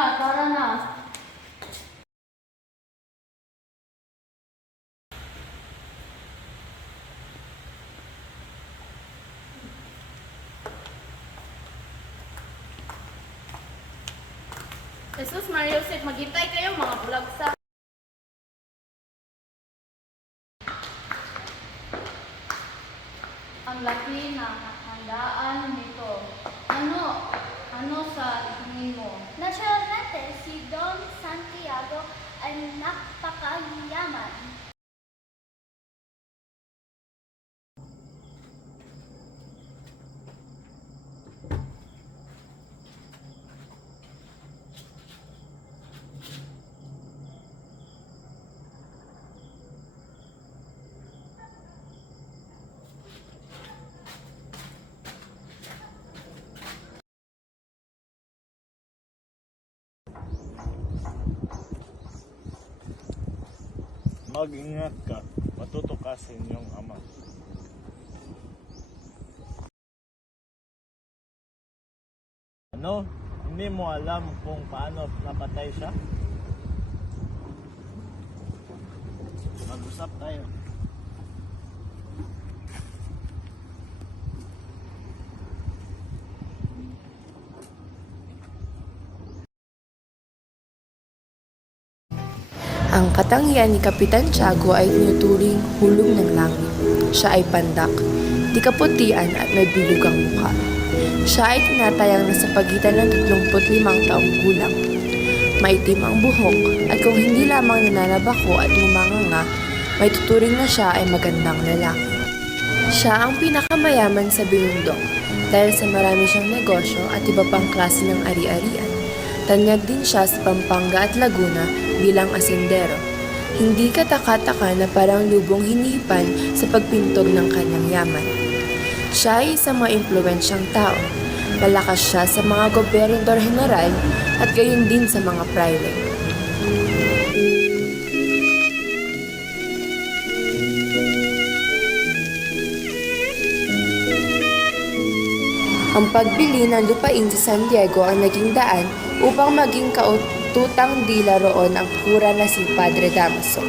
na, tara na. Jesus, Maria Joseph, maghintay kayo mga bulagsa. Ang laki na handaan nito. Ano sa tingin mo? Naturalmente, si Don Santiago ay napakayaman. Mag-ingat ka, matutukasin yung ama. Ano? Hindi mo alam kung paano napatay siya? Mag-usap tayo. Ang katangian ni Kapitan Tiago ay tinuturing hulog ng langit. Siya ay pandak, di kaputian at may bilugang mukha. Siya ay tinatayang nasa pagitan ng 35 taong gulang. Maitim ang buhok at kung hindi lamang nananabako at ngumanganga, may tuturing na siya ay magandang lalaki. Siya ang pinakamayaman sa Binondo dahil sa marami siyang negosyo at iba pang klase ng ari-arian. Tanyag din siya sa Pampanga at Laguna bilang asindero. Hindi kataka-taka na parang lubong hinihipan sa pagpintog ng kanyang yaman. Siya ay isang mga impluwensyang tao. Malakas siya sa mga gobernador general at gayon din sa mga private. Ang pagbili ng lupain sa San Diego ang naging daan upang maging kaututang dila roon ang kura na si Padre Damaso.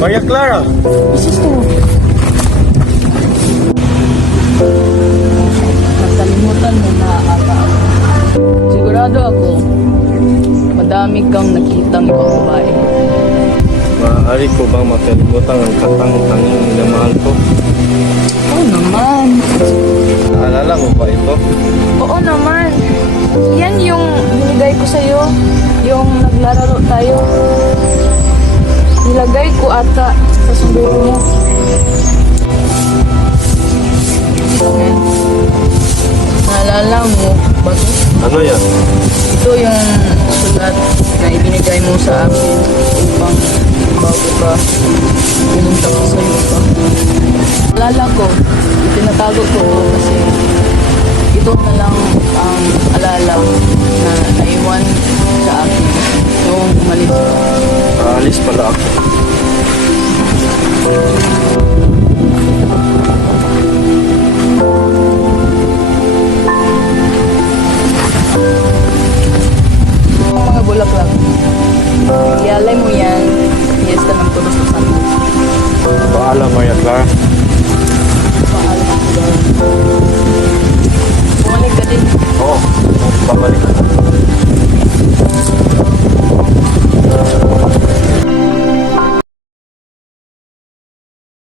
Maria Clara! Nakalimutan mo na ata ako. Sigurado ako, madami kang nakitang ibang babae. Maaari ko bang makalimutan ang katang-tanging minamahal ko? Oo naman. Naalala mo ba ito? Oo naman. Yan yung binigay ko sa'yo. Yung naglalaro tayo. Nilagay ko ata sa sombrero mo. Ayan. Alam mo ba to? Ano yan? Ito yung sulat na ibinigay mo sa akin upang bago ka pumunta ko sa iyo pa. Alala ko, itinatago ko kasi ito na lang ang alala na naiwan sa akin noong umalis ka. Aalis pala ako. Ang mga bulaklak, ialay mo yan sa Fiesta ng Todos los Santos. Paalam, Maria Clara.